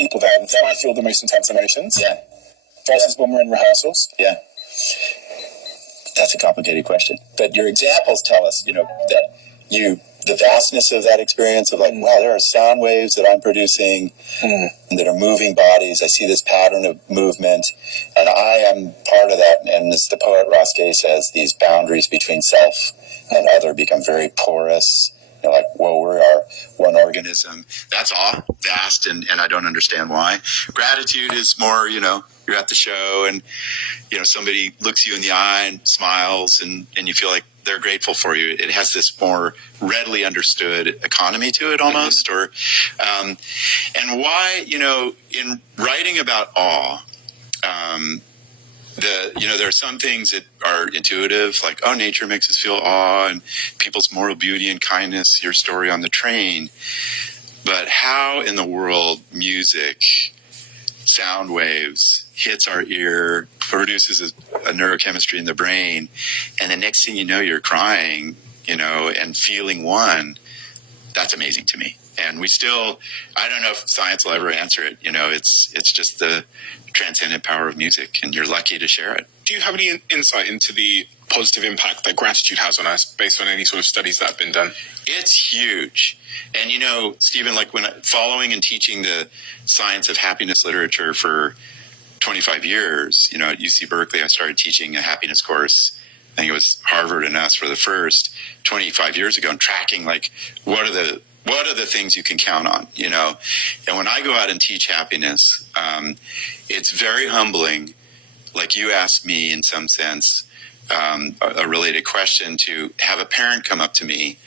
people there. Then I feel the most intense emotions. Yeah. Versus when we're in rehearsals. Yeah. That's a complicated question. But your examples tell us, that the vastness of that experience of like, wow, there are sound waves that I'm producing that are moving bodies. I see this pattern of movement, and I am part of that. And as the poet Ross Gay says, these boundaries between self and other become very porous. Like, whoa, we are one organism. That's all vast, and I don't understand why. Gratitude is more, you're at the show and, somebody looks you in the eye and smiles and you feel like they're grateful for you. It has this more readily understood economy to it almost. And why, in writing about awe, there are some things that are intuitive, like, oh, nature makes us feel awe and people's moral beauty and kindness, your story on the train. But how in the world music, sound waves, hits our ear, produces a neurochemistry in the brain, and the next thing you know, you're crying, and feeling one, that's amazing to me. And I don't know if science will ever answer it. It's just the transcendent power of music, and you're lucky to share it. Do you have any insight into the positive impact that gratitude has on us based on any sort of studies that have been done? It's huge. And, Stephen, like when following and teaching the science of happiness literature for 25 years, at UC Berkeley, I started teaching a happiness course. I think it was Harvard and us for the first 25 years ago, and tracking like what are the things you can count on, And when I go out and teach happiness, it's very humbling. Like you asked me in some sense, a related question, to have a parent come up to me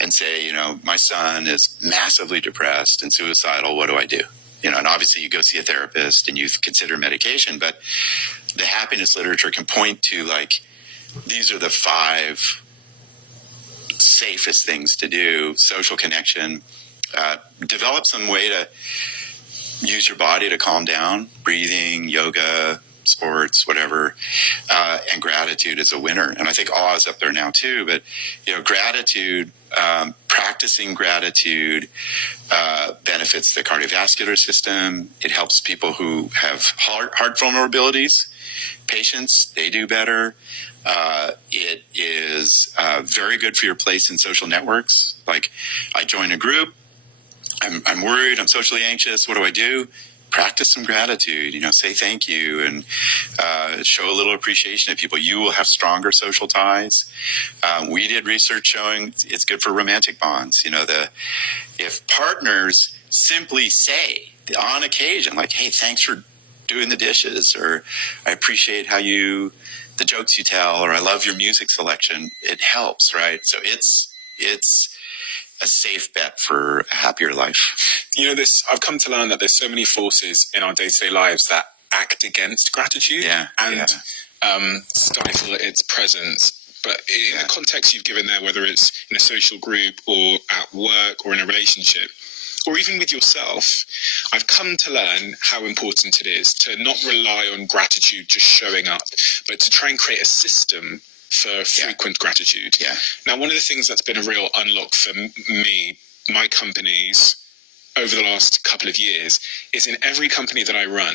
and say, my son is massively depressed and suicidal. What do I do? And obviously you go see a therapist and you consider medication, but the happiness literature can point to like, these are the 5 safest things to do: social connection, develop some way to use your body to calm down, breathing, yoga, sports, whatever, and gratitude is a winner. And I think awe is up there now too, but gratitude, practicing gratitude benefits the cardiovascular system. It helps people who have heart vulnerabilities, patients, they do better. It is very good for your place in social networks. Like, I join a group, I'm worried, I'm socially anxious, what do I do? Practice some gratitude, say thank you, and show a little appreciation of people. You will have stronger social ties. We did research showing it's good for romantic bonds. If partners simply say on occasion, like, hey, thanks for doing the dishes, or I appreciate the jokes you tell, or I love your music selection, it helps, right? So it's a safe bet for a happier life. I've come to learn that there's so many forces in our day-to-day lives that act against gratitude stifle its presence. But in the context you've given there, whether it's in a social group or at work or in a relationship, or even with yourself, I've come to learn how important it is to not rely on gratitude just showing up, but to try and create a system for frequent gratitude. Yeah. Now, one of the things that's been a real unlock for me, my companies, over the last couple of years, is in every company that I run,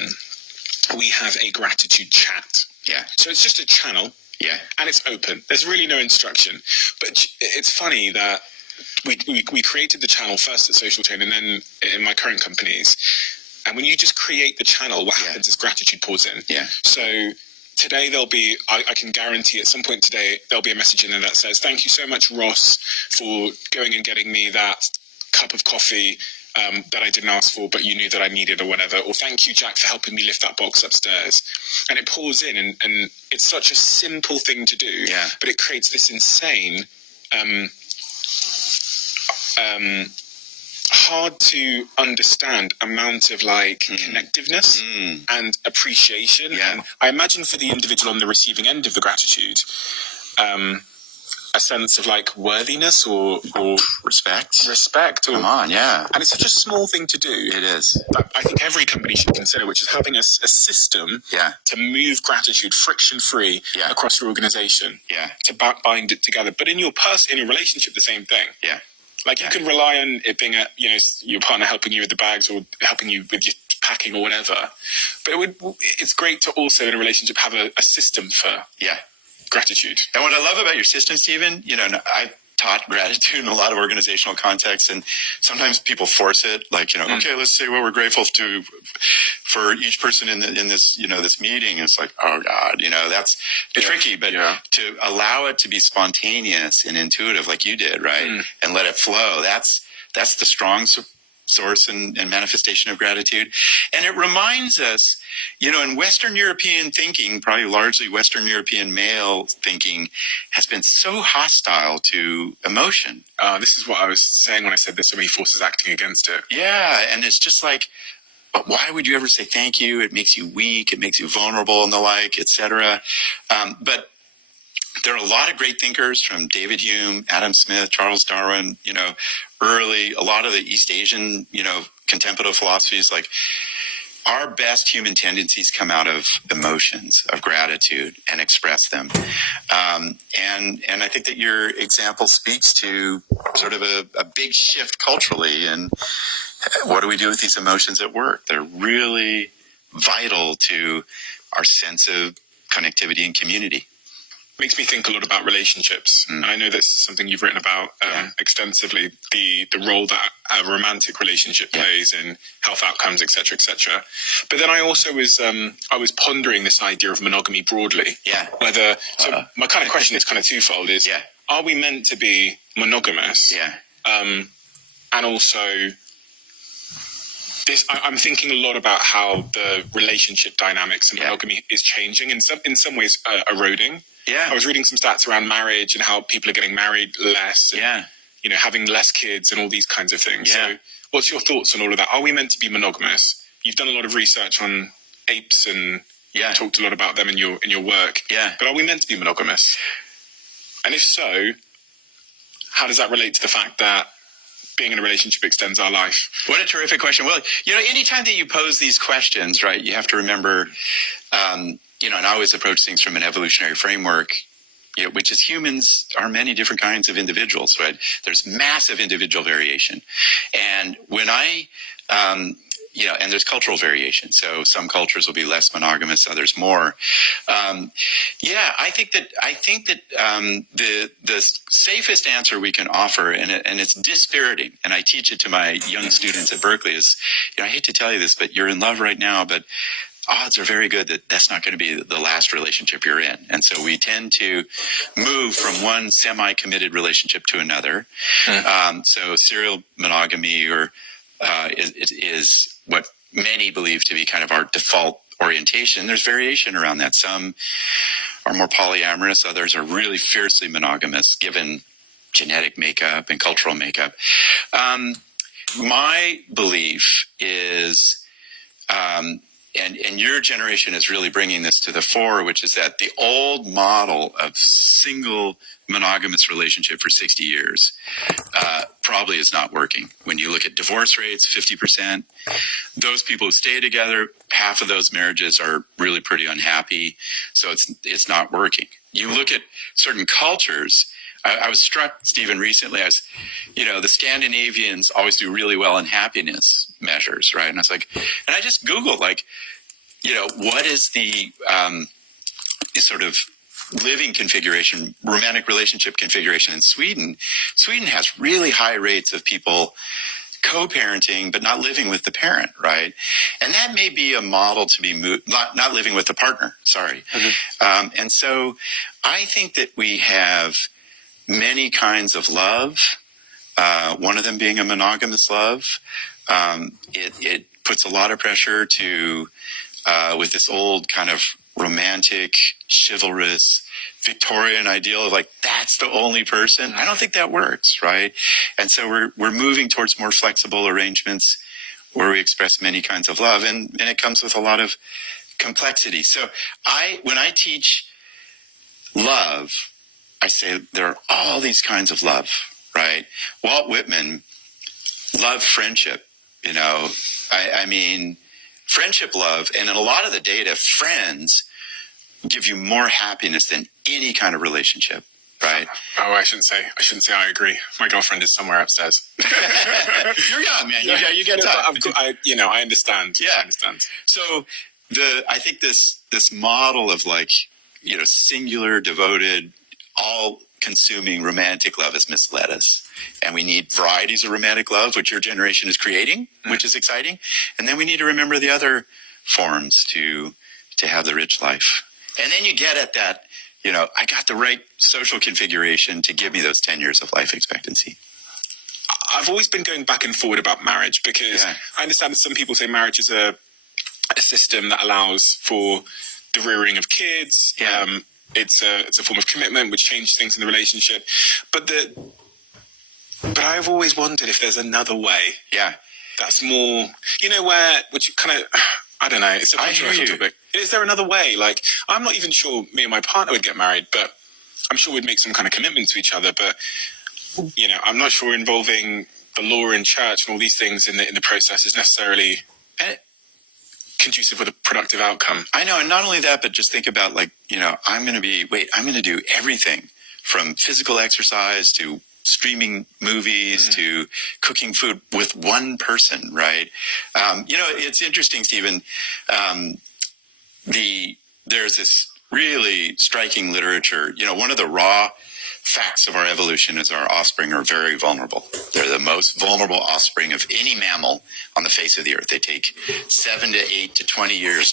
we have a gratitude chat. Yeah. So it's just a channel. Yeah. And it's open. There's really no instruction. But it's funny that we created the channel first at Social Chain and then in my current companies. And when you just create the channel, what happens is gratitude pours in. Yeah. So today there'll be, I can guarantee at some point today, there'll be a message in there that says, thank you so much, Ross, for going and getting me that cup of coffee that I didn't ask for, but you knew that I needed, or whatever. Or thank you, Jack, for helping me lift that box upstairs. And it pours in, and it's such a simple thing to do, but it creates this insane, hard to understand amount of connectiveness and appreciation. Yeah. And I imagine for the individual on the receiving end of the gratitude, a sense of worthiness or respect. Come on, yeah. And it's such a small thing to do. It is. That I think every company should consider, which is having a system to move gratitude friction-free across your organization. Yeah. To bind it together. But in your relationship, the same thing. Yeah. You can rely on it being your partner helping you with the bags or helping you with your hacking or whatever. But it's great to also in a relationship have a system for gratitude. And what I love about your system, Stephen, I've taught gratitude in a lot of organizational contexts, and sometimes people force it, like, okay, let's say what we're grateful for each person in this, this meeting. And it's like, oh God, that's tricky, but to allow it to be spontaneous and intuitive, like you did, right? And let it flow. That's the strong source and manifestation of gratitude. And it reminds us, in Western European thinking, probably largely Western European male thinking, has been so hostile to emotion. This is what I was saying when I said there's so many forces acting against it. Yeah, and it's just like, but why would you ever say thank you? It makes you weak, it makes you vulnerable and the like, etc. But there are a lot of great thinkers, from David Hume, Adam Smith, Charles Darwin, early, a lot of the East Asian, contemplative philosophies. Like, our best human tendencies come out of emotions, of gratitude, and express them. And I think that your example speaks to sort of a big shift culturally. And what do we do with these emotions at work? They're really vital to our sense of connectivity and community. Makes me think a lot about relationships. And I know this is something you've written about extensively, the role that a romantic relationship plays in health outcomes, et cetera, et cetera. But then I also was pondering this idea of monogamy broadly. Whether, so my kind of question is kind of twofold, is are we meant to be monogamous? And also, I'm thinking a lot about how the relationship dynamics and monogamy is changing, in some ways eroding. I was reading some stats around marriage and how people are getting married less and, having less kids and all these kinds of things. So what's your thoughts on all of that? Are we meant to be monogamous? You've done a lot of research on apes and talked a lot about them in your work. But are we meant to be monogamous? And if so, how does that relate to the fact that being in a relationship extends our life? What a terrific question. Well, anytime that you pose these questions, right, you have to remember, and I always approach things from an evolutionary framework, which is humans are many different kinds of individuals, right? There's massive individual variation. And when and there's cultural variation. So some cultures will be less monogamous, others more. I think that the safest answer we can offer, and it's dispiriting, and I teach it to my young students at Berkeley, is, I hate to tell you this, but you're in love right now, but odds are very good that that's not going to be the last relationship you're in. And so we tend to move from one semi-committed relationship to another. So serial monogamy is what many believe to be kind of our default orientation. There's variation around that. Some are more polyamorous. Others are really fiercely monogamous, given genetic makeup and cultural makeup. My belief is, and your generation is really bringing this to the fore, which is that the old model of single monogamous relationship for 60 years probably is not working. When you look at divorce rates, 50%, those people who stay together, half of those marriages are really pretty unhappy. So it's not working. You look at certain cultures. I was struck, Stephen, recently, the Scandinavians always do really well in happiness measures, right? And I was like, and I just Googled, what is the sort of living configuration, romantic relationship configuration in Sweden? Sweden has really high rates of people co-parenting, but not living with the parent, right? And that may be a model to be not living with the partner, sorry. And so I think that we have many kinds of love, one of them being a monogamous love. It puts a lot of pressure to, with this old kind of romantic, chivalrous, Victorian ideal of that's the only person. I don't think that works, right? And so we're moving towards more flexible arrangements where we express many kinds of love, and it comes with a lot of complexity. So when I teach love, I say there are all these kinds of love, right? Walt Whitman loved friendship, I mean, friendship love, and in a lot of the data, friends give you more happiness than any kind of relationship. right? Oh, I shouldn't say I agree. My girlfriend is somewhere upstairs. You're young, man. You get time. I understand. Yeah. I understand. So I think this model of like, singular, devoted, all consuming romantic love has misled us. And we need varieties of romantic love, which your generation is creating, which is exciting. And then we need to remember the other forms to have the rich life. And then you get at that, I got the right social configuration to give me those 10 years of life expectancy. I've always been going back and forward about marriage because I understand that some people say marriage is a system that allows for the rearing of kids. Yeah. It's a form of commitment which changes things in the relationship. But I've always wondered if there's another way. Yeah. That's more, which kind of, I don't know, it's a controversial topic. Is there another way? Like, I'm not even sure me and my partner would get married, but I'm sure we'd make some kind of commitment to each other. But, I'm not sure involving the law and church and all these things in the process is necessarily conducive with a productive outcome. I know. And not only that, but just think about I'm going to do everything from physical exercise to streaming movies to cooking food with one person, right? It's interesting, Stephen. There's this really striking literature. one of the raw facts of our evolution is our offspring are very vulnerable. They're the most vulnerable offspring of any mammal on the face of the earth. They take 7 to 8 to 20 years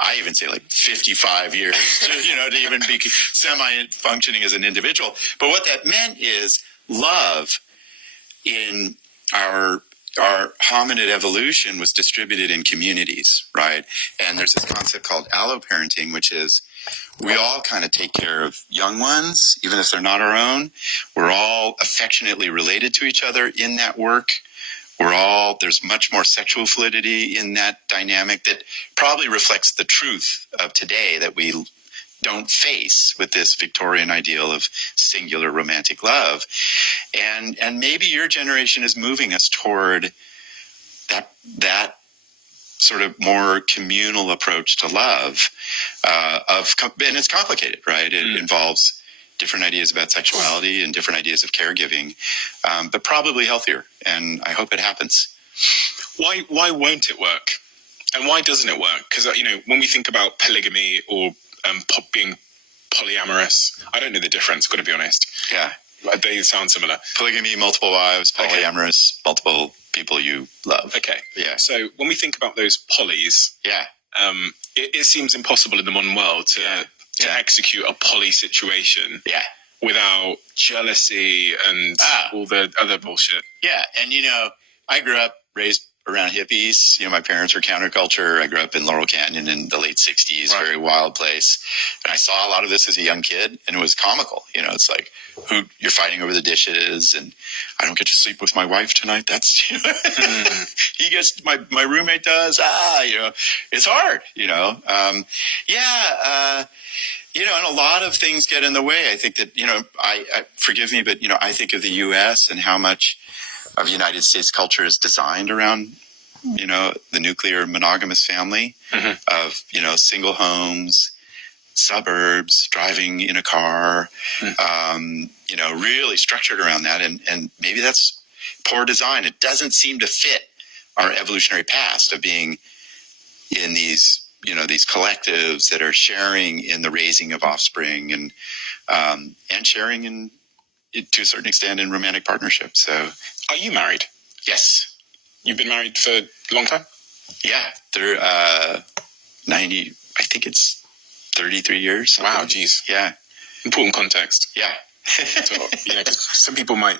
I even say 55 years to even be semi-functioning as an individual. But what that meant is love in our hominid evolution was distributed in communities, right? And there's this concept called alloparenting, which is we all kind of take care of young ones, even if they're not our own. We're all affectionately related to each other in that work. There's much more sexual fluidity in that dynamic that probably reflects the truth of today that we don't face with this Victorian ideal of singular romantic love. And maybe your generation is moving us toward that sort of more communal approach to love, and it's complicated, right? It involves different ideas about sexuality and different ideas of caregiving, but probably healthier. And I hope it happens. Why won't it work? And why doesn't it work? Because, when we think about polygamy or being polyamorous, I don't know the difference, got to be honest. Yeah. They sound similar. Polygamy, multiple wives, polyamorous, multiple people you love. Okay. Yeah. So when we think about those polys, it seems impossible in the modern world to execute a poly situation without jealousy and all the other bullshit. Yeah. And, I grew up raised around hippies. My parents were counterculture. I grew up in Laurel Canyon in the late 60s, very wild place. And I saw a lot of this as a young kid, and it was comical. It's like, you're fighting over the dishes, and I don't get to sleep with my wife tonight. That's, he gets, my roommate does. It's hard, and a lot of things get in the way. I think that, I forgive me, but, I think of the U.S. and how much of United States culture is designed around, the nuclear monogamous family of, single homes, suburbs, driving in a car, really structured around that. And maybe that's poor design. It doesn't seem to fit our evolutionary past of being in these, these collectives that are sharing in the raising of offspring and sharing in, to a certain extent, in romantic partnerships. So, are you married? Yes. You've been married for a long time? Yeah, they're 90. I think it's 33 years. Wow, geez. Yeah. Important context. Yeah. So, 'cause some people might,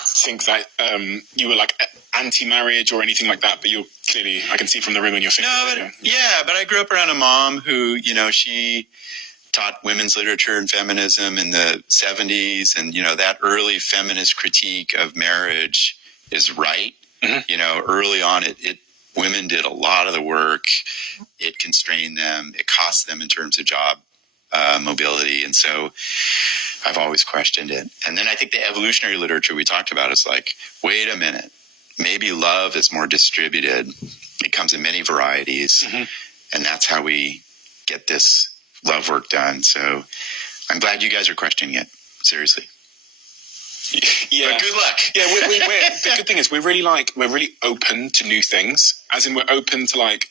think that you were like anti-marriage or anything like that, but you're clearly, I can see from the ring on your finger. No, but I grew up around a mom who, she taught women's literature and feminism in the 70s. And, that early feminist critique of marriage is right. Early on, women did a lot of the work. It constrained them. It cost them in terms of job mobility. And so I've always questioned it. And then I think the evolutionary literature we talked about is like, wait a minute, maybe love is more distributed. It comes in many varieties. And that's how we get this love work done. So I'm glad you guys are questioning it. Seriously. Yeah. But good luck. Yeah, we're the good thing is we're really open to new things. As in, we're open to like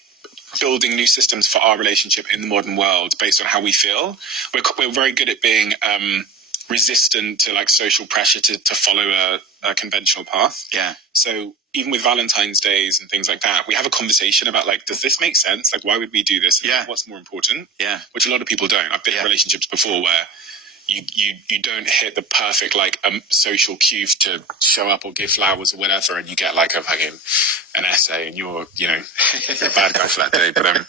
building new systems for our relationship in the modern world based on how we feel. We're very good at being resistant to like social pressure to follow a conventional path. Yeah. So even with Valentine's Days and things like that, we have a conversation about like, does this make sense? Like, why would we do this? And Yeah. like, what's more important? Yeah. Which a lot of people don't. I've been in relationships before where you don't hit the perfect like social cue to show up or give flowers or whatever, and you get like an essay, and you're a bad guy for that day. But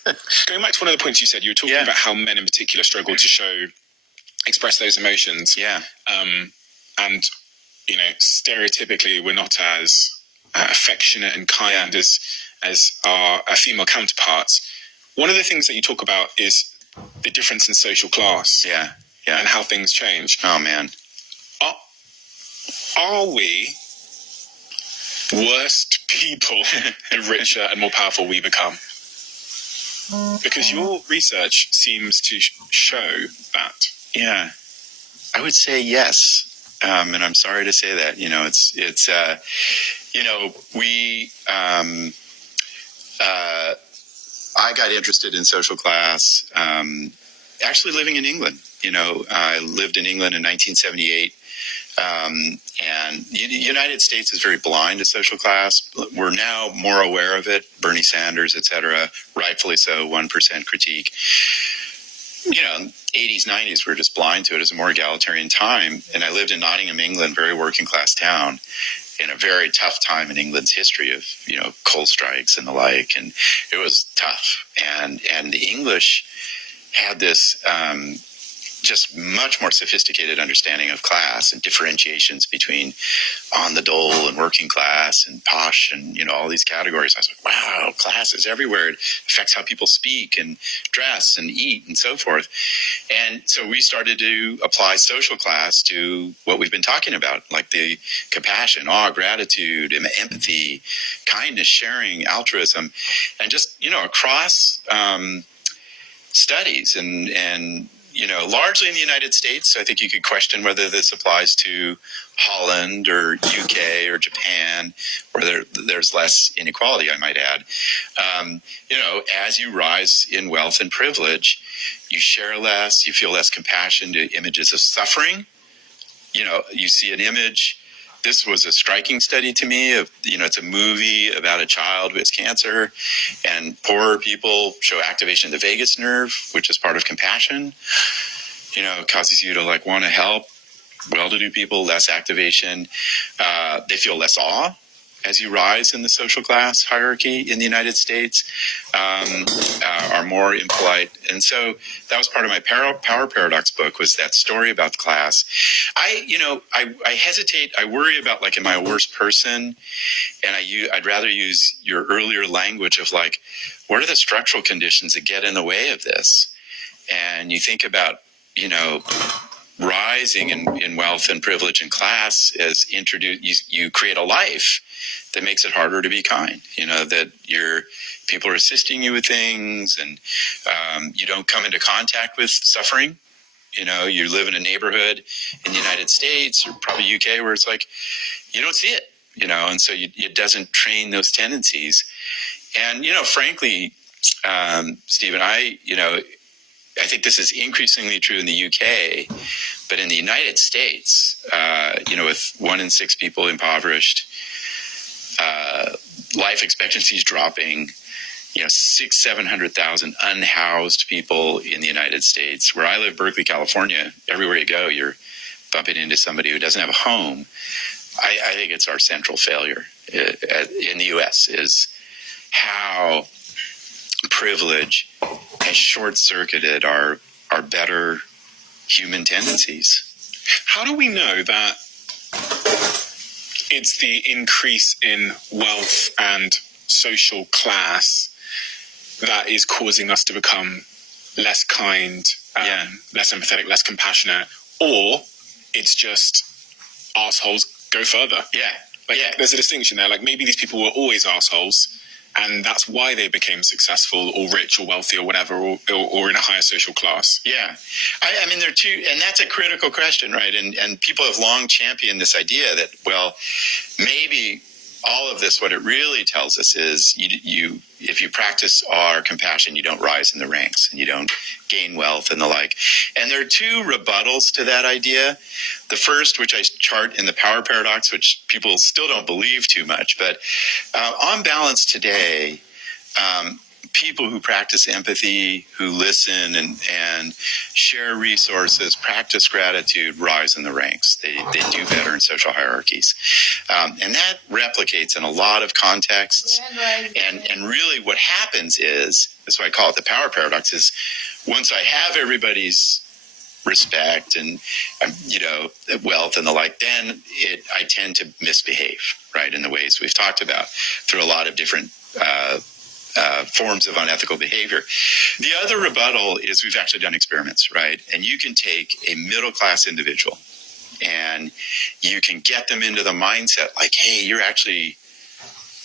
going back to one of the points you said, you were talking about how men in particular struggle to express those emotions. Yeah. And stereotypically, we're not as affectionate and kind as our female counterparts. One of the things that you talk about is the difference in social class. Yeah. Yeah. And how things change. Oh, man. Are we worst people the richer and more powerful we become? Because your research seems to show that. Yeah. I would say yes. And I'm sorry to say that. I got interested in social class actually living in England. I lived in England in 1978, and the United States is very blind to social class. We're now more aware of it. Bernie Sanders, et cetera, rightfully so, 1% critique. 80s, 90s, we were just blind to it as a more egalitarian time. And I lived in Nottingham, England, very working class town, in a very tough time in England's history of, coal strikes and the like. And it was tough. And the English had this just much more sophisticated understanding of class and differentiations between on the dole and working class and posh and, all these categories. I was like, wow, class is everywhere. It affects how people speak and dress and eat and so forth. And so we started to apply social class to what we've been talking about, like the compassion, awe, gratitude, empathy, kindness, sharing, altruism, and just, across studies and largely in the United States. I think you could question whether this applies to Holland or UK or Japan, where there's less inequality, I might add. As you rise in wealth and privilege, you share less, you feel less compassion to images of suffering. You see an image. This was a striking study to me of, it's a movie about a child who has cancer, and poorer people show activation of the vagus nerve, which is part of compassion. It causes you to want to help. Well-to-do people, less activation. They feel less awe as you rise in the social class hierarchy in the United States, are more impolite. And so that was part of my Power Paradox book, was that story about the class. I hesitate. I worry about, am I a worse person? And I'd rather use your earlier language of what are the structural conditions that get in the way of this? And you think about, rising in wealth and privilege and class as you create a life that makes it harder to be kind. That people are assisting you with things, and you don't come into contact with suffering. You live in a neighborhood in the United States or probably UK where it's you don't see it. And so it doesn't train those tendencies. And frankly, Stephen, I think this is increasingly true in the UK, but in the United States, with 1 in 6 people impoverished, life expectancy is dropping, 600,000-700,000 unhoused people in the United States. Where I live, Berkeley, California, everywhere you go, you're bumping into somebody who doesn't have a home. I think it's our central failure in the U.S. is how privilege has short-circuited our better human tendencies. How do we know that it's the increase in wealth and social class that is causing us to become less kind, less empathetic, less compassionate, or it's just assholes go further? Yeah. There's a distinction there. Maybe these people were always assholes, and that's why they became successful or rich or wealthy or whatever, or in a higher social class? Yeah. I mean, there are two, and that's a critical question, right? And people have long championed this idea that, well, maybe all of this, what it really tells us is you if you practice our compassion, you don't rise in the ranks and you don't gain wealth and the like. And there are two rebuttals to that idea. The first, which I chart in the power paradox, which people still don't believe too much, but on balance today, people who practice empathy, who listen and share resources, practice gratitude, rise in the ranks. They do better in social hierarchies. And that replicates in a lot of contexts. And really what happens is, that's why I call it the power paradox, is once I have everybody's respect and wealth and the like, then I tend to misbehave, right, in the ways we've talked about through a lot of different forms of unethical behavior. The other rebuttal is we've actually done experiments, right? And you can take a middle-class individual and you can get them into the mindset like, hey, you're actually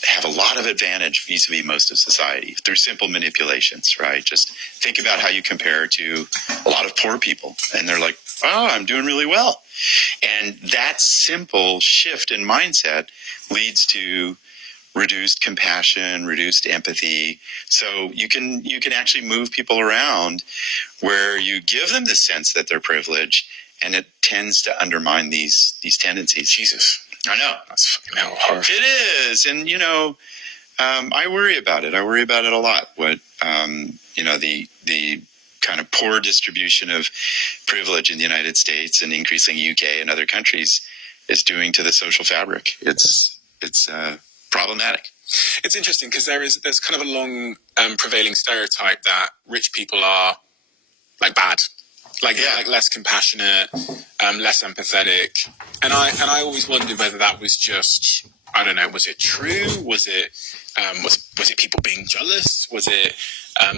have a lot of advantage vis-a-vis most of society through simple manipulations, right? Just think about how you compare to a lot of poor people. And they're like, oh, I'm doing really well. And that simple shift in mindset leads to reduced compassion, reduced empathy. So you can actually move people around where you give them the sense that they're privileged, and it tends to undermine these tendencies. Jesus. I know. That's fucking hell hard. It is. And, I worry about it. I worry about it a lot. What, the kind of poor distribution of privilege in the United States and increasingly UK and other countries is doing to the social fabric. It's problematic. It's interesting because there's kind of a long prevailing stereotype that rich people are like bad, like less compassionate, less empathetic, and I always wondered whether that was just, I don't know, was it true? Was it was it people being jealous? Was it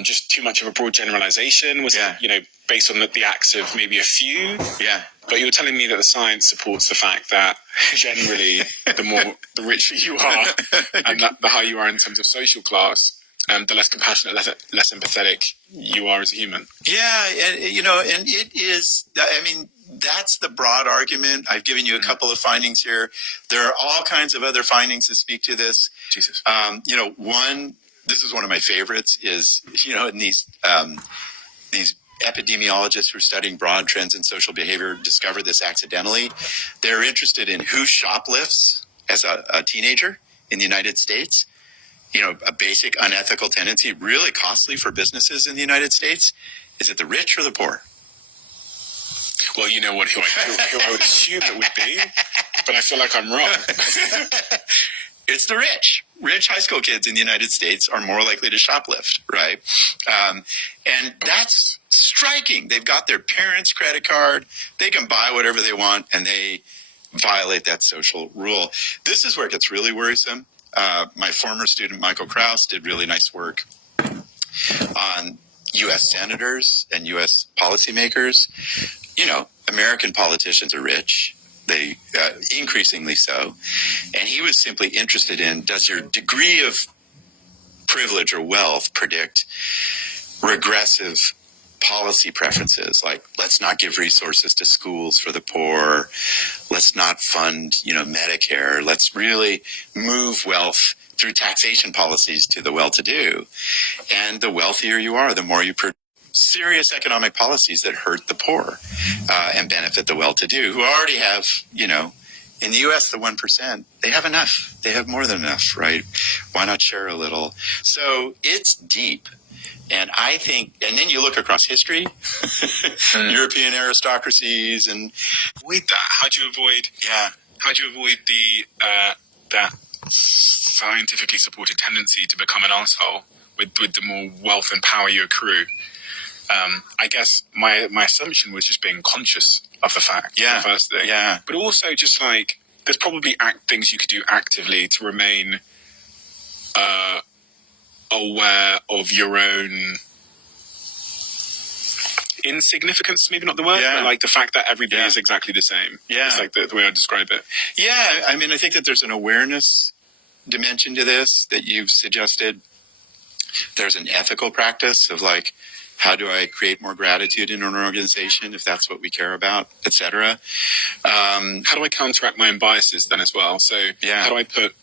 just too much of a broad generalization? Was it based on the acts of maybe a few? Yeah. But you were telling me that the science supports the fact that generally the richer you are and the higher you are in terms of social class, the less compassionate, less empathetic you are as a human. Yeah, and it is, I mean, that's the broad argument. I've given you a couple of findings here. There are all kinds of other findings that speak to this. Jesus. One, this is one of my favorites, is, in these epidemiologists who are studying broad trends in social behavior discovered this accidentally. They're interested in who shoplifts as a teenager in the United States. A basic unethical tendency, really costly for businesses in the United States. Is it the rich or the poor? Well, you know what, who I would assume it would be, but I feel like I'm wrong. It's the rich. Rich high school kids in the United States are more likely to shoplift, right? And that's striking. They've got their parents' credit card. They can buy whatever they want, and they violate that social rule. This is where it gets really worrisome. My former student, Michael Krauss, did really nice work on U.S. senators and U.S. policymakers. American politicians are rich. They increasingly so. And he was simply interested in, does your degree of privilege or wealth predict regressive policy preferences? Like, let's not give resources to schools for the poor. Let's not fund, Medicare. Let's really move wealth through taxation policies to the well-to-do. And the wealthier you are, the more you produce serious economic policies that hurt the poor and benefit the well-to-do, who already have, in the U.S., the 1%, they have enough. They have more than enough, right? Why not share a little? So it's deep. And I think, and then you look across history, European aristocracies, and Avoid that. How do you avoid that scientifically supported tendency to become an asshole with the more wealth and power you accrue? I guess my assumption was just being conscious of the fact. Yeah. The first thing. Yeah. But also just like, there's probably things you could do actively to remain aware of your own insignificance, maybe not the word, but like the fact that everybody is exactly the same. Yeah. It's like the way I describe it. Yeah, I mean, I think that there's an awareness dimension to this that you've suggested. There's an ethical practice of like, how do I create more gratitude in an organization if that's what we care about, etc. How do I counteract my own biases then as well? So how do I put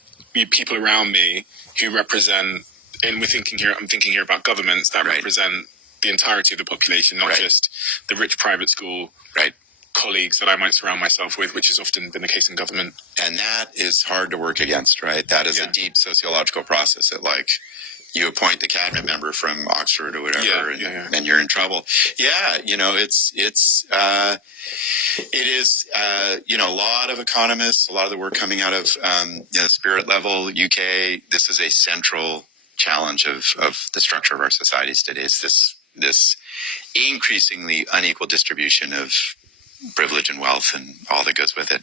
people around me who represent, and I'm thinking here about governments that represent the entirety of the population, not just the rich private school colleagues that I might surround myself with, which has often been the case in government. And that is hard to work against, right? That is a deep sociological process that like, you appoint the cabinet member from Oxford or whatever, and you're in trouble. Yeah, you know, it is, you know, a lot of economists, a lot of the work coming out of, you know, Spirit Level, UK, this is a central challenge of the structure of our societies today, is this increasingly unequal distribution of privilege and wealth and all that goes with it.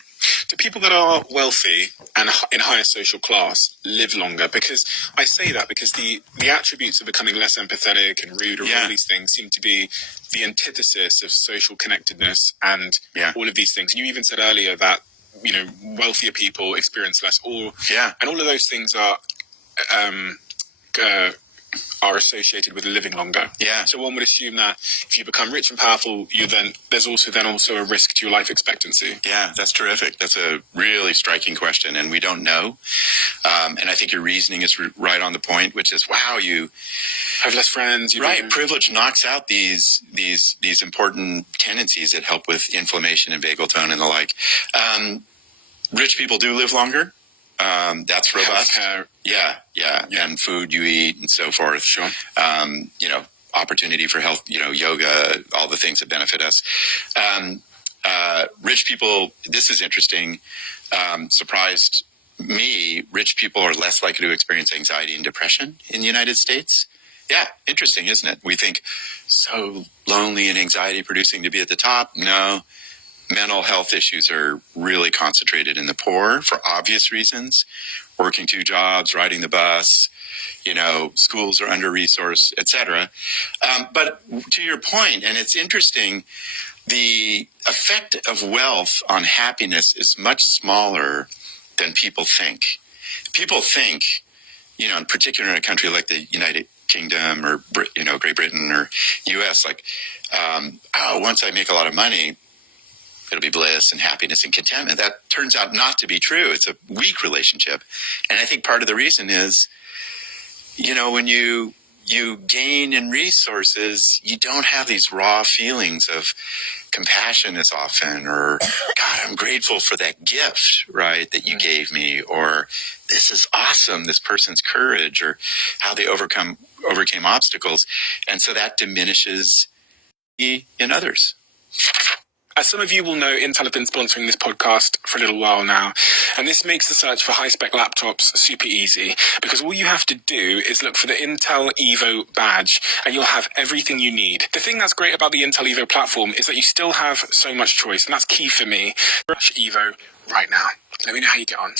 Do people that are wealthy and in higher social class live longer? Because I say that because the attributes of becoming less empathetic and rude or all these things seem to be the antithesis of social connectedness and all of these things. And you even said earlier that, you know, wealthier people experience less awe. And all of those things are associated with living longer. So one would assume that if you become rich and powerful, there's also a risk to your life expectancy. Yeah, that's terrific. That's a really striking question, and we don't know. And I think your reasoning is right on the point, which is, wow, you have less friends. Privilege knocks out these important tendencies that help with inflammation and vagal tone and the like. Rich people do live longer. That's robust. Healthcare. And food you eat and so forth. Sure. You know, opportunity for health, you know, yoga, all the things that benefit us. Rich people, this is interesting, surprised me, rich people are less likely to experience anxiety and depression in the United States. Yeah, interesting, isn't it? We think so lonely and anxiety producing to be at the top. No. Mental health issues are really concentrated in the poor for obvious reasons. Working 2 jobs, riding the bus, you know, schools are under-resourced, etc. But to your point, and it's interesting, the effect of wealth on happiness is much smaller than people think. People think, you know, in particular in a country like the United Kingdom or, you know, Great Britain or US, like, once I make a lot of money, it'll be bliss and happiness and contentment. That turns out not to be true. It's a weak relationship. And I think part of the reason is, you know, when you gain in resources, you don't have these raw feelings of compassion as often, or, God, I'm grateful for that gift, right, that you gave me, or this is awesome, this person's courage, or how they overcame obstacles. And so that diminishes in others. As some of you will know, Intel have been sponsoring this podcast for a little while now, and this makes the search for high-spec laptops super easy, because all you have to do is look for the Intel Evo badge, and you'll have everything you need. The thing that's great about the Intel Evo platform is that you still have so much choice, and that's key for me. Rush Evo right now. Let me know how you get on.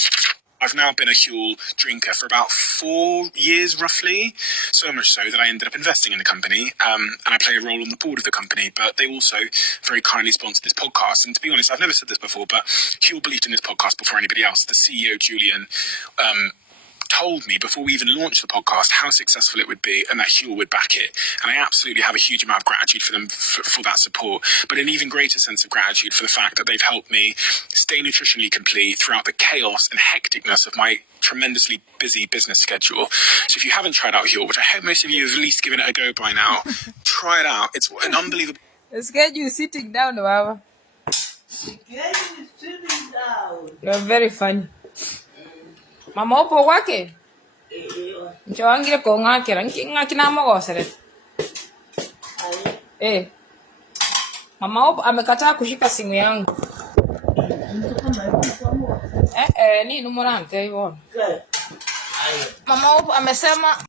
I've now been a Huel drinker for about 4 years, roughly. So much so that I ended up investing in the company, and I play a role on the board of the company. But they also very kindly sponsored this podcast. And to be honest, I've never said this before, but Huel believed in this podcast before anybody else. The CEO, Julian, told me before we even launched the podcast how successful it would be and that Huel would back it. And I absolutely have a huge amount of gratitude for them for that support, but an even greater sense of gratitude for the fact that they've helped me stay nutritionally complete throughout the chaos and hecticness of my tremendously busy business schedule. So if you haven't tried out Huel, which I hope most of you have at least given it a go by now, try it out. It's an unbelievable... Let's get you sitting down, Baba. You're very funny. Mama upo kwake? Nchawangile ko ngakira ngakina magosere. Mama upo amekataa kushika simu yangu. Ni numorante hivyo. Mama upo amesema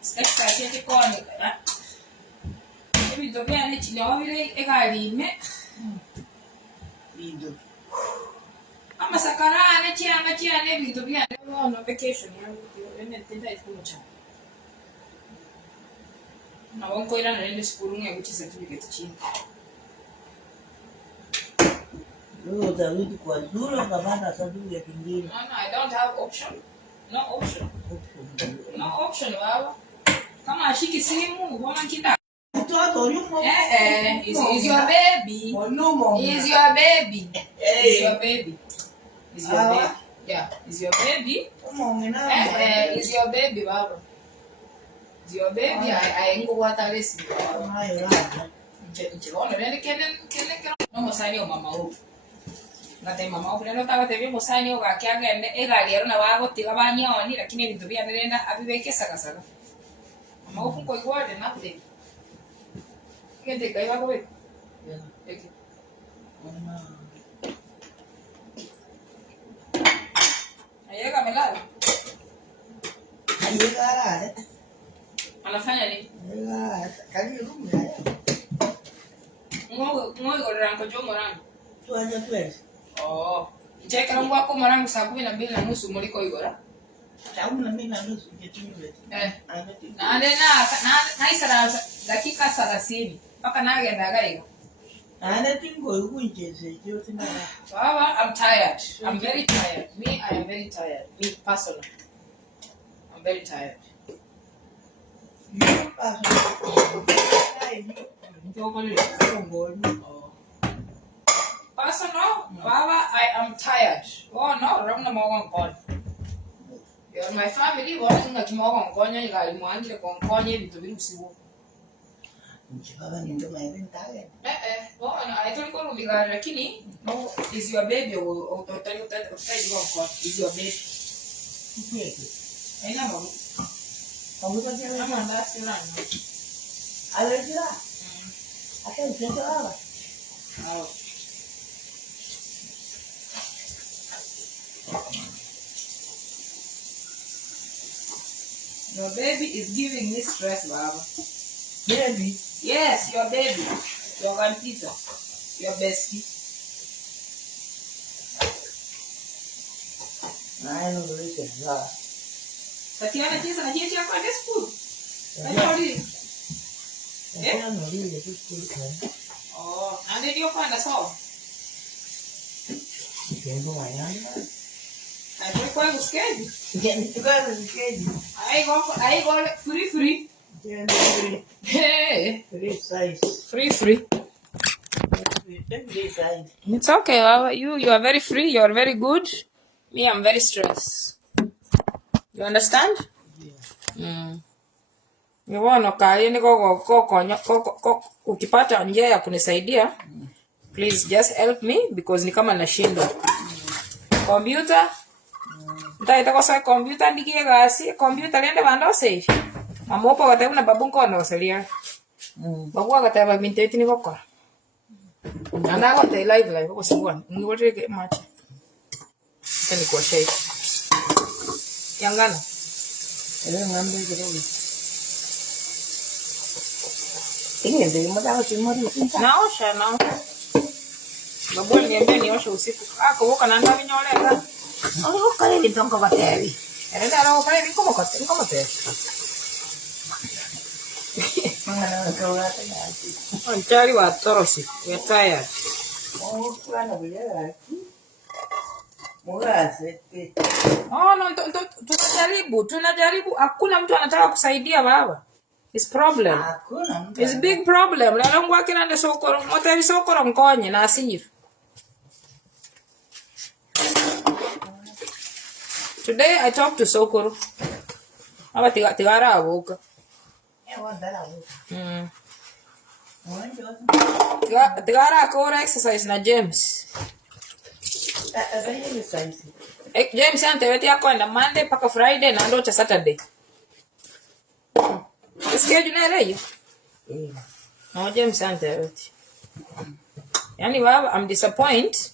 sitaki koni. Hivi tobia ni chinawile egalime. Lindo. Ama sakarane chiane vitu bia on vacation yangu nenda ikucha. Na wonko ila nende skulu nge which certificate chini. No, David kwa duro kabanda sababu ya kingine. No, I don't have option. No option. No option, baba. Kama ashiki simu, bwana kida. Is your baby. Is your baby. Is your baby. Is your baby. Yeah, is your baby. Is your baby, baba. Is your baby. I ain't go water listen. No musani o mama u. Ngate mama u neno taba tebi musani o gakiaga egaliero na bagotiga banyoni lakini bintu bya nenda abibeke saka. Mama u ko igwade na te. Ngende kai bago be. Yeah. Ayega melala. Ayega. Anafanya nini? Kali rumia. Ngoe ranko jo morango. Tuaje kweli. Oh. Cheka ngo wako morango saa 12:30 muliko igora. Saa 12:30 ngetinwe. Na isara dakika 30 mpaka nagenda gaiga. Tingo yukunjeze yote na. Baba, I'm tired. I'm very tired. Me, I am very tired. Me personally. I'm very tired. Personal, Baba, I am tired. Oh no, wrong na mo kon. You're my family, wala nga kimo kon nya igali mo angile kon konye bitu birusiwo. Baba nindo maiventaga. Oh no, I don't call uligali lakini no, is your baby or totally is your baby. Aina mo. Kamu kan jangan Ama ndasi rana. ada kira. Akan cerita apa? Oh. Your baby is giving me stress, Baba. Baby. Yes, your baby. Your grandpita. Your bestie. I know the reason. Tatiana chisa na jeshi yako at school. Ayoli. I know really good school. Oh, and then you find us all. Kendo ayana. I go kwa uskedi. Tukaza zikeji. I go free. Hey. Free size. Free. Free size. It's okay, Baba. You are very free. You are very good. Me, I'm very stressed. You understand? Yeah. Niwono kali niko ukipata njia ya kunisaidia, please just help me because ni kama nashindwa. Computer. Ntaita kwa sa computer ndikie gasi, computer lende bandose. Mamopo katabu na babu nkono salia. Babu katabu minteti ni boko. Ana ko te live ko sibuan. Ngote ke match. Tani kwa shake. Yangana. Ngambil kidogo. Ndio mmoja timori. Naosha. Babu niambia nioshe usiku. Kuoka na ndavi nyolega. Kale nitongo batevi. Nenda na kale ni kama te. Mangana kaula tayari. Anchari wa torosi. We tired. Kuna bila. Murasete. No, tunajaribu. Hakuna mtu anataka kusaidia baba. It's problem. Hakuna. It's big problem. Lalo ngwake nande sokoro. Motavi sokoro mkonye na asinyiro. Today I talked to Sokoro. Aba tigara abuka. Tigara akora exercise na James. James anteweti akwenda Monday paka Friday na ndo cha Saturday. Schedule na leo. No, James anteweti. Yani baba, I'm disappointed.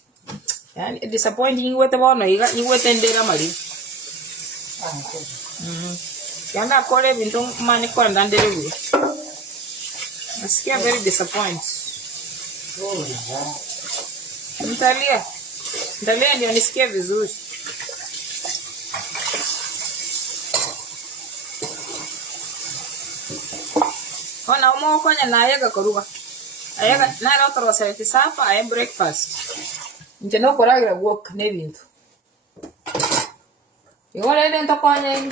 Yani disappointing you with the one you with ndera mali. Yanda kole bintu mani kwa ndandere wi. Nasikia very disappointed. Nitalia ndio nisikie vizuri. Ona umo konya na yega koruga. Ayega na ro toro seleti sapa ay breakfast. Nje no koragira work ne bintu. You want to talk on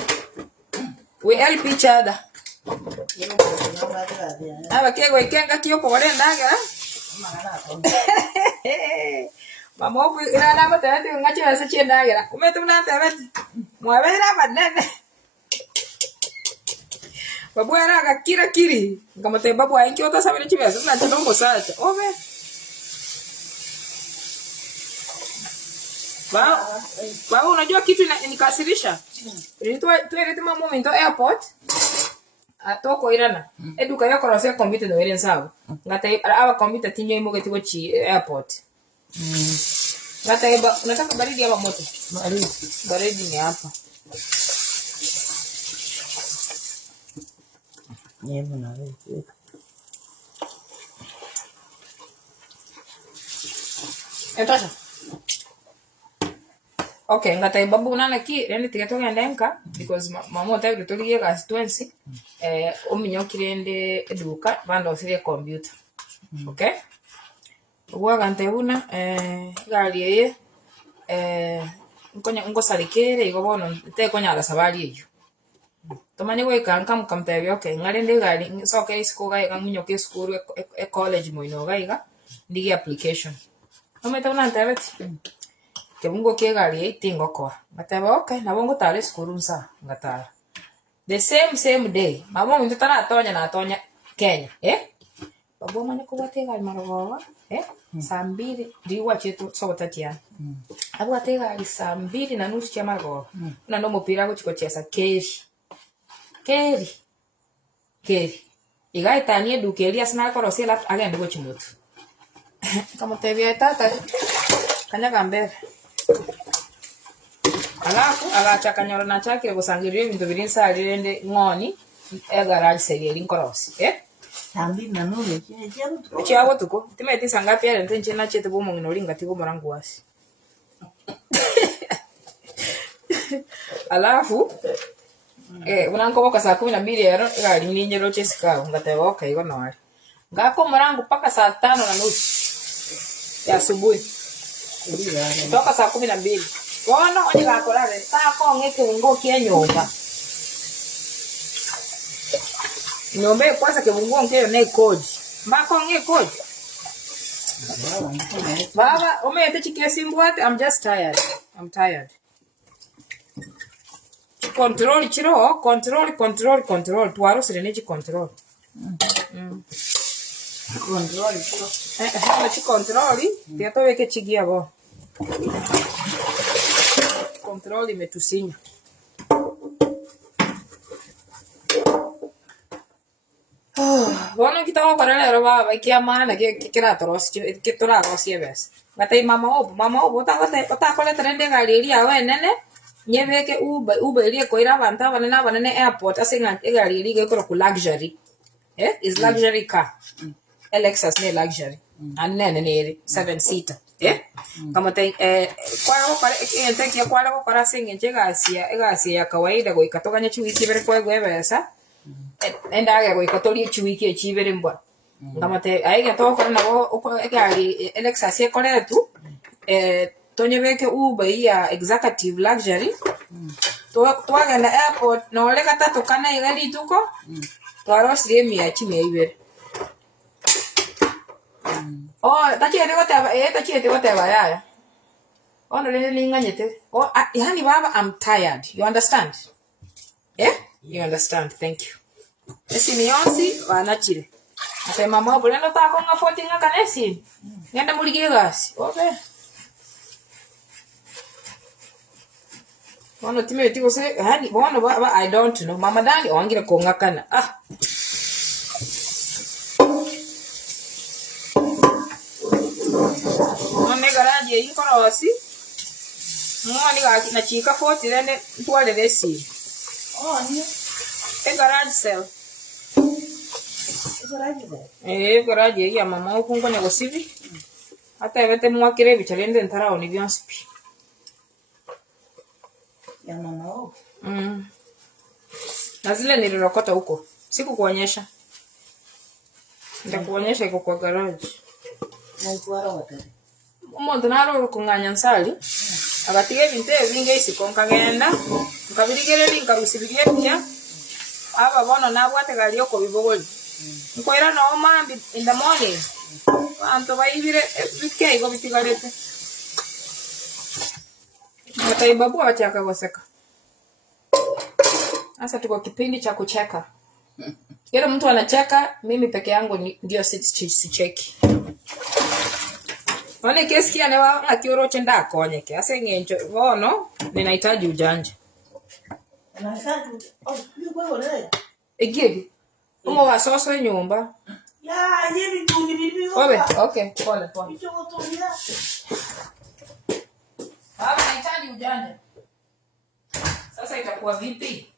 we help each other. Aba kego ikenga kiyo ko wale ndaga. Mama obu ina na mata ati ngachi asa chendaga. Umetu na tabati. Mwabera banene. Babu era ga kira kiri. Kama te babu ainki ota sabele chibeso na chongo sacha. Obe. Ba unajua kitu nikasirisha. Tuelete mama momento airport. Atoko irana. Eduka yako rose computer no eren sawa. Ngata aba computer tinyo imoge tigo chi airport. Ngata unataka baridi ama moto? Baridi ni hapa. Nyemo na wewe. Entonces. Okay, ngata babu nana ki rende tigatoka ndenka because mama otayo tuliye constituency ominyo kirende eduka bando sire computer. Okay? Uwa gante una gali ngo salikere igo bono te konya la sabali eyo. Tomanye we kanka mukamtebyo okay ngalende gali soka isiko ga ngamunyo ke school college moino gaiga ndigi application. Ometa una ntebeti. Que bungo ke gali itingo kwa mataba okay na bongo tale skuru nsa ngatara the same day mama muntu tana atonya Kenya babo mane ko wate gali marowa saa 2 ndiwa chetu sobotatia abu wate gali saa 2 na nusu cha marowa na no mupira go chiko chesa keri igai tanie dukeli asna ko rosela agende go chimutu kama tebia tata kanya gambe. Alafu agacha kanyoro na chake gusangirie bintu birinsa alirende ngoni garage seriali nkorosi Tambi na nule chiago tuko timeti sangapi ale ntenche na chete bomo nginolinga tigo morangu wasi. Alafu unanko boka saa 12 ero gali ninje roche sikao ngateba okay igo noali ngako morangu paka saa 5:30 ya asubuhi toka saa 12 Wono onye gakorare tako ngeke bungo kia nyomba. Nyomba kwanza ke bungo ngeke ne code. Mbako nge code. Baba, umete chikesi mbwate, I'm just tired. I'm tired. Control chiro, control. Tuwaro sireneji control. Control chiro. Control, tiato weke chigia bo. Control imetusinya. Bueno, kita kwa lero baba ikia maana kira torosi kitura rosi ebes. Gatai mama obo ta kole trende gali ya wenene nyebeke uba ilie koira banta banene airport asinga gali ilie ko luxury. Is luxury car. Lexus ne luxury. Anene ne 7-seater. Kama te kwa ente kwa kwa singe egasi ya kawaida go ikatoka nyachi wiki bere kwa gwebesa enda ya go ikatolie chiwiki echibere mbwa kama te aige to kwa na go egali Lexus ekole tu tonyebeke uba ya executive luxury to agenda airport no le katatu kana igali tuko twaro siremi ya chime ibere. Oh, tachiete whatever, yeah. Oh, no, oh, yani baba, I'm tired. You understand? Yeah? You understand. Thank you. Esi mionsi, wanachile. Ate mama, buleno tako nga 14 nga kanesi. Ngenda muligi gasi. Okay. Wono time tiko se, yani, wono baba, I don't know. Mama dani, wangire konga kana. Garage inkorosi mwani ga na chika 40 rende twale desi ni garage sale garage ya mama ukungo ne gosivi hata evete mwakire bichalende ntarao ni byonspi ya mama na zile nilirokota huko siku kuonyesha nitakuonyesha iko kwa garage na ikuara watari umuntu naro kunganya nsali agatige ebintu ebingi isiko nkagenda nkabirigereri nkarusibirie pia aba bono nabwate gali okobibogoli nkoira no mambi in the morning anto baibire bike igo bitigarete matai babu achaka goseka. Sasa tuko kipindi cha kucheka. Kila mtu anacheka, mimi peke yangu ndio sicheki. Wale kesi anawa akioro chenda akonyeke. Ase ngenjo bono ninahitaji ujanja. Egibi. Umo wasoso nyumba. Ya, yemi tu ni bibi. Obe, okay, pole. Baba nahitaji ujanja. Sasa itakuwa vipi?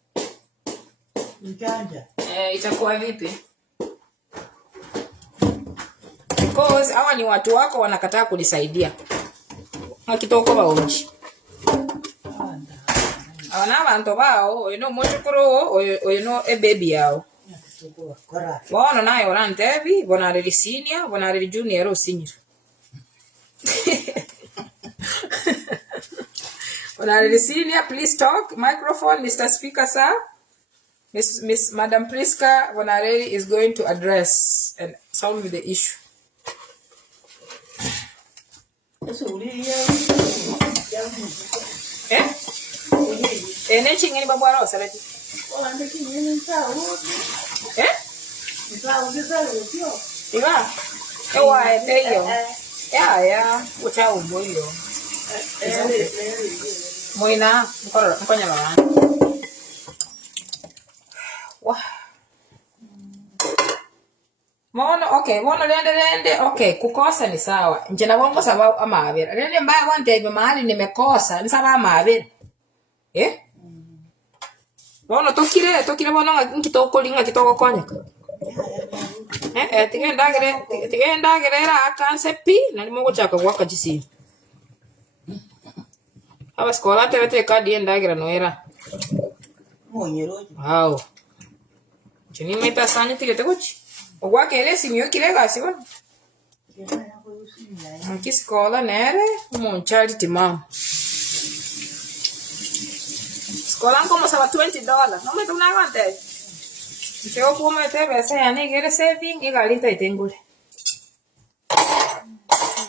Mjanja. Itakuwa vipi? Because hawa ni watu wako wanakataa kunisaidia. Akitoko baonji. Awana abantu bao, oyino mochukuru, oyino baby yao. Bono nayo orantevi, bonareli senior, bonareli junior o senior. Bonareli senior, please talk. Microphone, Mr. Speaker, sir. Miss Madam Priska Bonareli is going to address and solve the issue. Nenchi ngini babu aro salati. Iwa. Ewa eteyo. Ya, ucha umoyo. Moina, mkonya la. Wah. Mono lende, okay, kukosa ni sawa. Nje na bongo sababu ama avera. Lende mbaya wante mahali nimekosa, ni sababu ama avera. Bono tokire bono nkitokolinga kitoko konyeka. Tigenda era akansepi na limongo chaka gwaka jisi. Aba skola tete kadi endagira noera. Monyero. Wow. Chini meta sanya tigete kuchi. Ogwa kele simio kile gasi bana. Kiskola nere monchali timam. Skola como saba $20. No me tuna guante. Yo como te bese yani gere saving e galita itengule.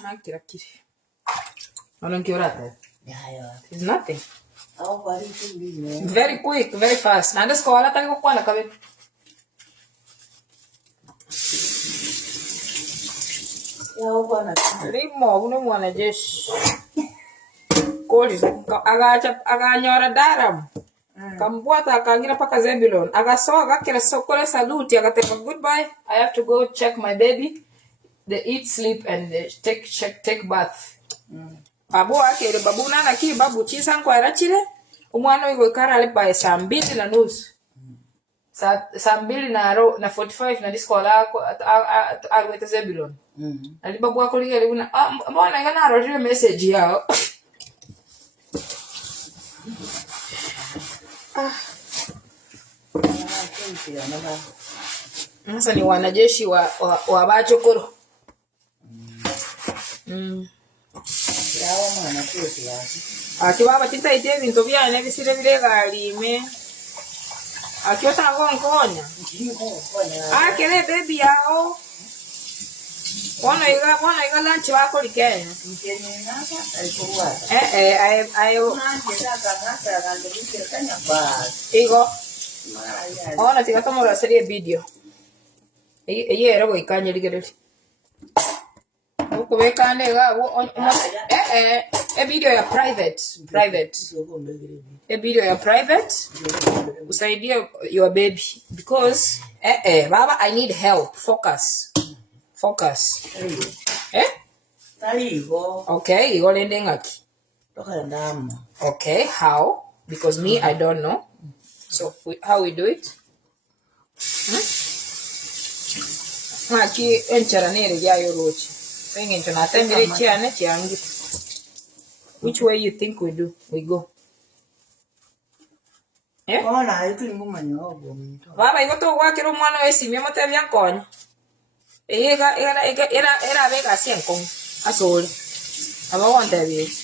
Makira kiri. Ono kiorate. Ya. It's nothing. Very Very quick, very fast. Nanda skola tango kwa nakabe. Limo uno mwanajeshi. Koli aganyora daram. Kambwata akangira paka Zebulon. Agasoga kila sokole saluti agateka goodbye. I have to go check my baby. They eat, sleep and they take bath. Babu akere babu nana ki babu chisa kwa rachile. Umwana wigo ikara alipa saa 2:30. Saa 2:45 na diskola ako arwete Zebulon. Alibabu wako ligeli una mbona ngana arojile message yao. Sasa ni wanajeshi wa Bachokoro. Yawa mwana kwesi yasi. Akiwa tinta ite bintu byane bisire biregalime. Akiota ngonkonya. Akere baby yao. Wana iga lunch wako likenya. Mkenye nasa alikuwa. Ayo. Nangeza kanasa kandikira kanya bas. Igo. Ona tiga tomora serie video. Eye go ikanye ligereri. Uko bekane ga a video ya private. A video ya private. Usaidie your baby because baba I need help. Focus. Taligo. Okay, igo lende ngaki. Toka ndama. Okay, how? Because me I don't know. So how we do it? Maki enchara nere ya yorochi. Saying into na tembere chiane chiangi. Which way you think we do? We go. Ona ayituli ngumanyo obo. Baba igo to wakiro mwana wesi mi mote byankonya. Era vega 100 asole. Aba wanta bi.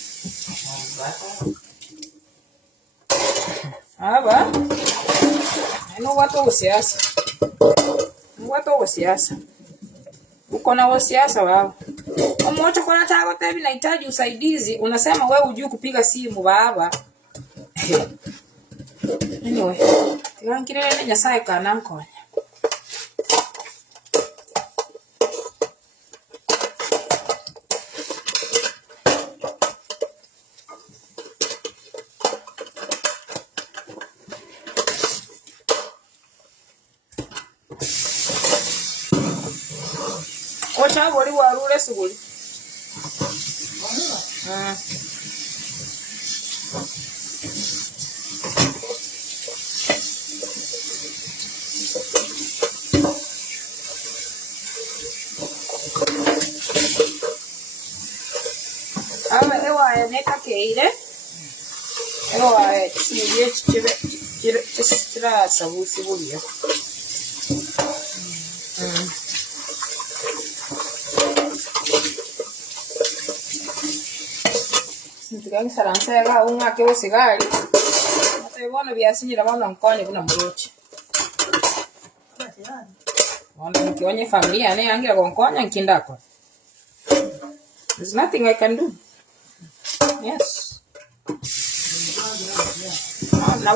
Aba. Ano watu wa siasa? Watu wa siasa. Uko na wasiasa wao. Umoja kwa nataka tebi nahitaji usaidizi, unasema wewe hujui kupiga simu baba. Anyway, tiwankirele nyasaye kana nkonya. Ocha wali warule suguli. Awa ewa neka keire. Ewa chiriye chira sabusi buliyo. Ntigangi saransega unga ke usigari. Mate bona biasinyira bona nkonye kuna murochi. Wanda nikionye familia ne yangira konkonya nkindako. There's nothing I can do. Yes. Na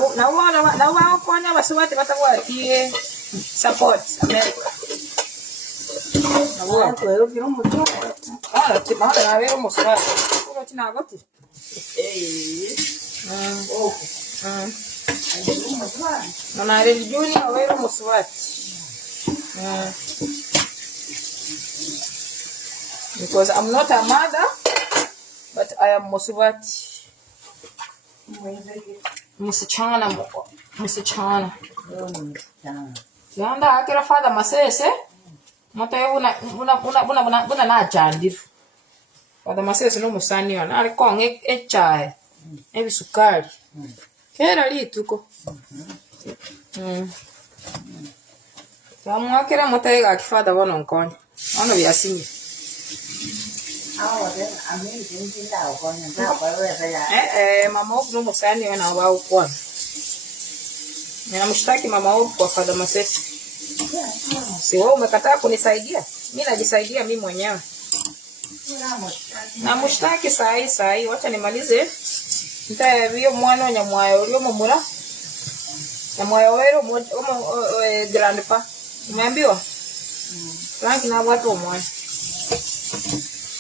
wao konya basiwati batawatie support America. Na wao Kwa hiyo kilo mtu. timada na vero muswati. Kuno tina goti. Na religioni na vero muswati. Because I'm not a mother, but I am Muswati. Msichana. Yanda akira father masese. Moto una na chandiru. Father masese no musani wana ali konge echae. Ebi sukari. Kera lituko. Kamu akira motega akifada bono nkonye. Ono byasinye. Mama huku numu sani wana wao kwa. Ninamshtaki mama huku kwa Father Masese. Si wewe umekataa kunisaidia? Mimi najisaidia mimi mwenyewe. Namshtaki sai, wacha nimalize. Nitaye mwana nyamwayo ulio mumura. Nyamwayo wero grandpa. Umeambiwa? Frank na watu mwana.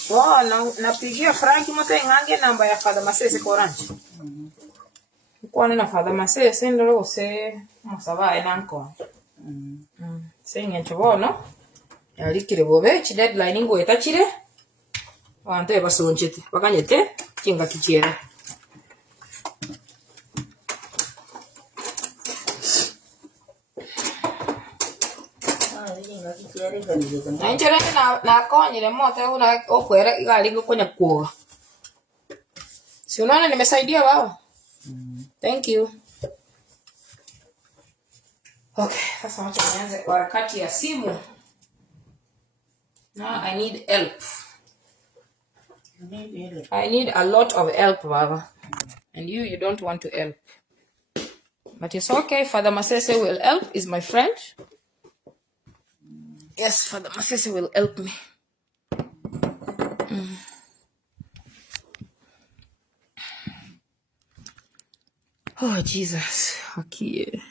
Wow, napigia Frank moto ngange namba ya Father Masese koranchi. Kwa nina Father Masese ndolo se musaba enanko. Senye chobono. Yalikire bobe chi deadline ngo etachire. Wante basonchete. Bakanyete kinga kichira. Nanchere na konyere moto una okwera igalingo konya kuoga. Si unaona nimesaidia wao. Thank you. Okay, sasa wacha nianze wakati ya simu. Now I need help. I need a lot of help, Baba. And you don't want to help. But it's okay, Father Masese will help, is my friend. Yes, Father Masese will help me. Oh, Jesus. Okay.